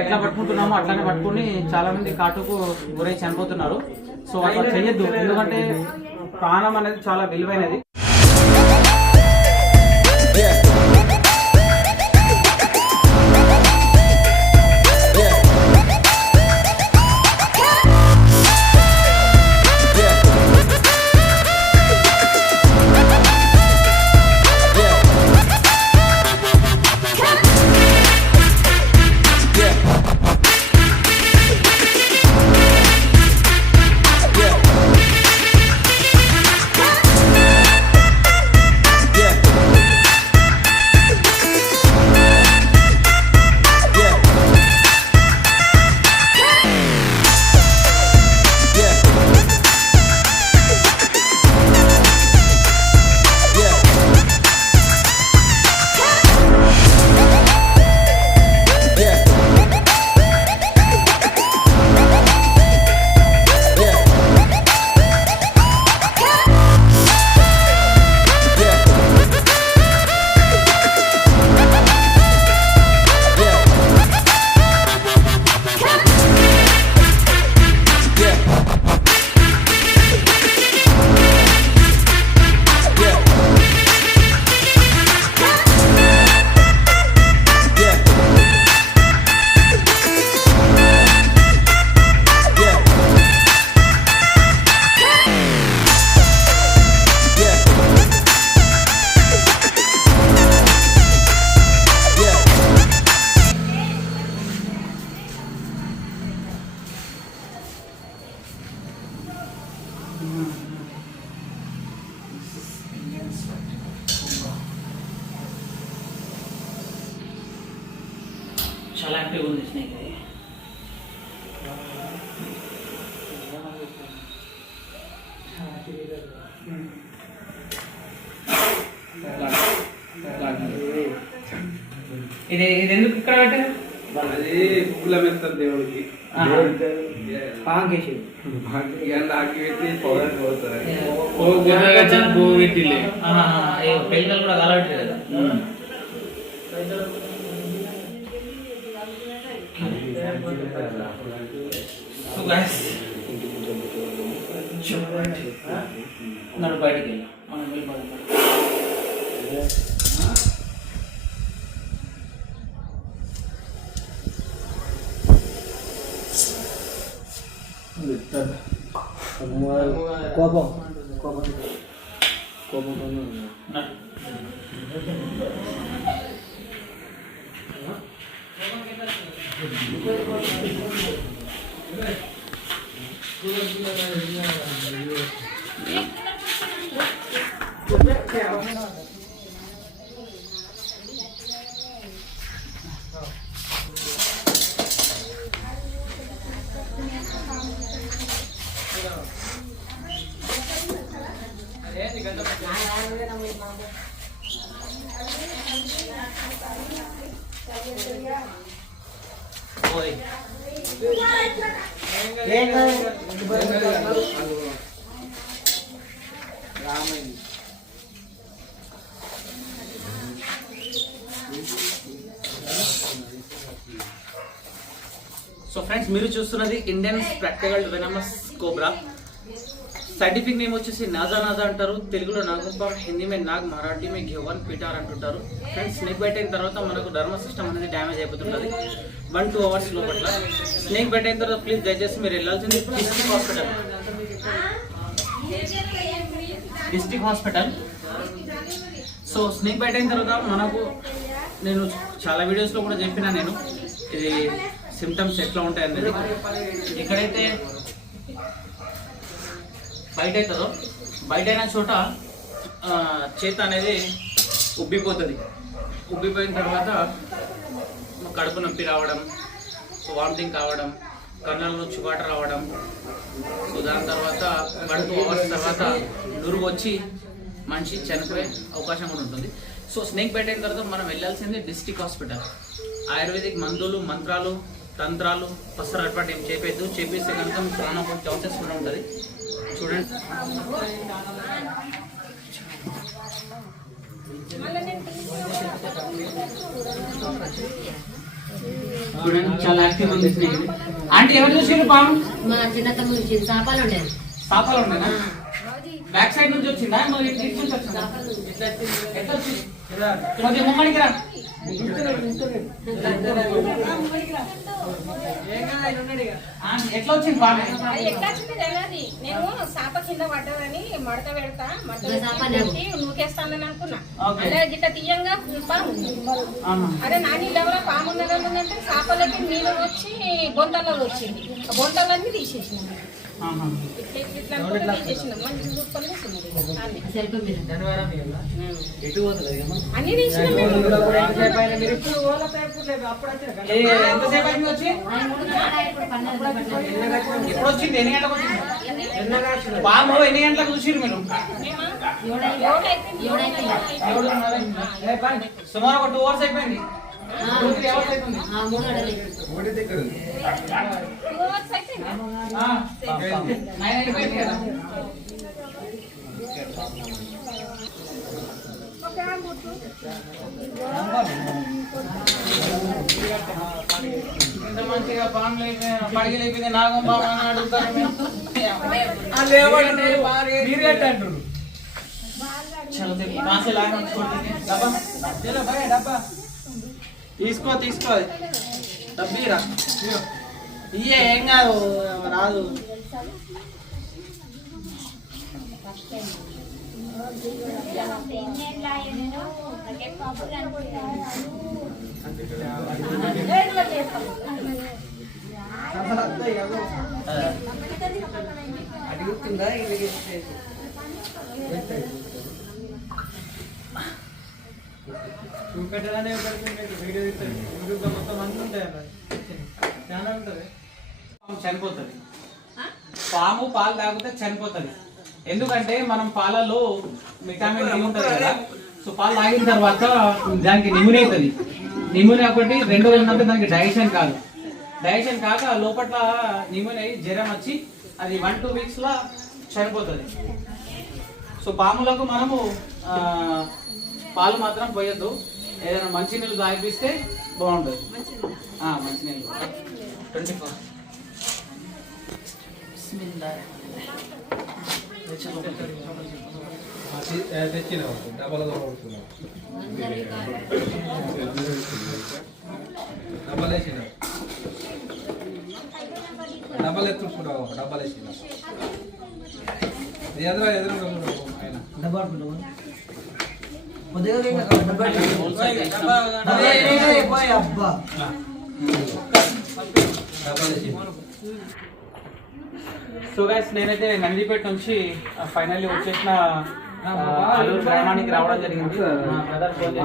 ఎట్లా పట్టుకుంటున్నామో అట్లానే పట్టుకుని చాలా మంది కాటుకు గురై చనిపోతున్నారు. సో అట్లా చెయ్యొద్దు, ఎందుకంటే ప్రాణం అనేది చాలా విలువైనది. చాలా యాక్టివ్గా ఉంది స్నేక్. ఇది ఎందుకు ఇక్కడ పెట్టారు? అది పువ్వుల మెత్తారు దేవుడికి, పాంకేసి పెళ్ళిళ్ళు కూడా కలవట్లేదు కదా. నన్ను బయటికి వెళ్ళి కోపం కోపం కోపం సో ఫ్రెండ్స్, మీరు చూస్తున్నది Indian spectacled venomous cobra. Scientific name వచ్చేసి నాజా నాజా అంటారు, తెలుగులో నాగుపాం, హిందీ మే నాగ్, మరాఠీ మే ఘెవన్ పిటార్ అంటుంటారు. ఫ్రెండ్స్, స్నేక్ బైట్ అయిన తర్వాత మనకు నర్వస్ సిస్టమ్ అనేది డ్యామేజ్ అయిపోతుంటుంది 1-2 అవర్స్ లోపల. స్నేక్ బైట్ అయిన తర్వాత ప్లీజ్ దయచేసి మీరు వెళ్ళాల్సింది district hospital. So snake bite అయిన తర్వాత మనకు, నేను చాలా వీడియోస్లో కూడా చెప్పినా, నేను ఇది సిమ్టమ్స్ ఎట్లా ఉంటాయి అనేది. ఎక్కడైతే బయట అవుతుందో, బయట అయిన చోట చేత అనేది ఉబ్బిపోతుంది. ఉబ్బిపోయిన తర్వాత కడుపు నొప్పి రావడం, వామిటింగ్ కావడం, కళ్ళల్లో చుబాట రావడం. సో దాని తర్వాత 1-2 అవర్స్ తర్వాత నురుగు వచ్చి మనిషి చనిపోయే అవకాశం కూడా ఉంటుంది. సో స్నేక్ బైట్ అయిన తర్వాత మనం వెళ్ళాల్సింది డిస్ట్రిక్ట్ హాస్పిటల్. ఆయుర్వేదిక్ మందులు, మంత్రాలు, తంత్రాలు, పసరు అలవాటు ఏం చేపేద్దు. చేపిస్తే కనుక ప్రాణం పోయే ఛాన్సెస్ కూడా ఉంటుంది. చూడండి, చూడండి చాలా యాక్టివ్ ఉంది స్నేహితుడు. ఆంటీ ఎవరు చూసిండ్రు పాము? మా చిన్న తమ్ముడు వచ్చింది చేపలు ఉండేది. పాపాలు ఉండేనా? బ్యాక్ సైడ్ నుంచి వచ్చిందా మరి ఇటు నుంచి వచ్చిందా? ఎట్లా వచ్చింది? కొద్దిగా ముంగడికి రా. ఎట్లా వచ్చింది పాము? ఎట్లా వచ్చింది తెలియదు. నేను సాప కింద పడ్డదని మడత పెడతా నూకేస్తానని అనుకున్నా. అదే గిట్ట తీయంగా పాము ఉంది. అదే నాని ఎవరో పాము ఉన్నదంటే సాపలకి నీళ్ళు వచ్చి బొంతల్లో వచ్చింది. ఆ బొంతలన్నీ తీసేసినాం. ఇట్లా తీసేసినాం. మంచి చూసుకొని సెల్ఫీ మీద అన్ని తీసినాం మేము. ఎంతసేపు అయింది వచ్చి? ఎప్పుడు వచ్చింది? ఎన్ని గంటలకు వచ్చింది పాము? ఎన్ని గంటలకు చూసిరు మీరు? సుమారు ఒక 2 hours అయిపోయింది. 2-3 hours అయిపోయింది. 3 గంటలు. 9 అయిపోయింది కదా. ఇంత మంచిగా పాము పడిగి లేపింది నాగం పాము అని అడుగుతారు మేము. చలో పాసే లాగా డబ్బా తీసుకో డబ్బీరా ఇయ్యే ఏం కాదు రాదు. అడుగుతుందా చూపెట్టగానే వీడియో తీస్తారు. యూట్యూబ్లో మొత్తం అన్నీ ఉంటాయి అన్న, చాలా ఉంటుంది. పాము చనిపోతుంది. పాము పాలు తాగితే చనిపోతుంది. ఎందుకంటే మనం పాలలో విటమిన్ డి ఉంటుంది కదా. సో పాలు తాగిన తర్వాత దానికి నిముని అవుతుంది. నిముని ఒకటి, రెండో ఏంటంటే దానికి డైజెషన్ కాదు. డైజెషన్ కాక లోపల నిముని అయ్యి జ్వరం వచ్చి అది 1-2 weeks లో చనిపోతుంది. సో పాములకు మనము పాలు మాత్రం పోయొద్దు. ఏదైనా మంచి నీళ్ళు తాగిపిస్తే బాగుంటుంది. మంచినీళ్ళు 24. తెచ్చిన డబ్బలు డబ్బలు వేసిన డబ్బలు ఎత్తుకున్నావు. డబ్బలు వేసిన ఎదురు సో గైస్ నేనైతే నందిపేట నుంచి ఫైనల్లీ వచ్చేసిన అల్లూరు గ్రామానికి రావడం జరిగింది. మా brother phone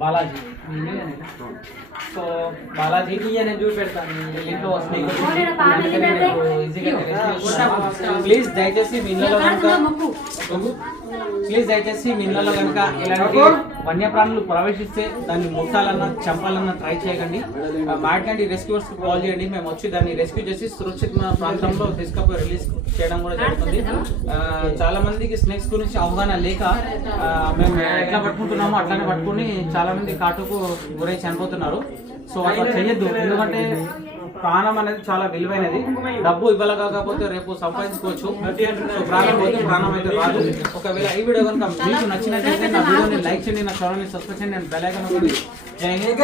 Balaji. So Balaji చూపెడతాను ఇంట్లో ప్లీజ్ దయచేసి మీ ఇళ్ళలో కనుక ఇలాంటి వన్యప్రాణులు ప్రవేశిస్తే దాన్ని ముట్టాలన్నా చంపాలన్నా ట్రై చేయకండి. మాట్లాడి రెస్క్యూర్స్ కాల్ చేయండి. మేము వచ్చి దాన్ని రెస్క్యూ చేసి సురక్షిత ప్రాంతంలో తీసుకుపోయి రిలీజ్ చేయడం కూడా జరుగుతుంది. చాలా మందికి స్నేక్స్ గురించి అవగాహన లేక మేము ఎట్లా పట్టుకుంటున్నామో అట్లానే పట్టుకుని చాలా మంది కాటుకు గురై చనిపోతున్నారు. సో అట్లా చేయొద్దు. ఎందుకంటే ప్రాణం అనేది చాలా విలువైనది. డబ్బు ఇవ్వాల కాకపోతే రేపు సంపాదించుకోవచ్చు. సో ప్రాణం పోతే ప్రాణం అయితే రాదు. ఒకవేళ ఈ వీడియో కనుక మీకు నచ్చినట్లయితే నా వీడియోని లైక్ చేయండి, నా ఛానల్ని సబ్స్క్రైబ్ చేయండి, అండ్ బెల్ ఐకాన్. జై హింద్.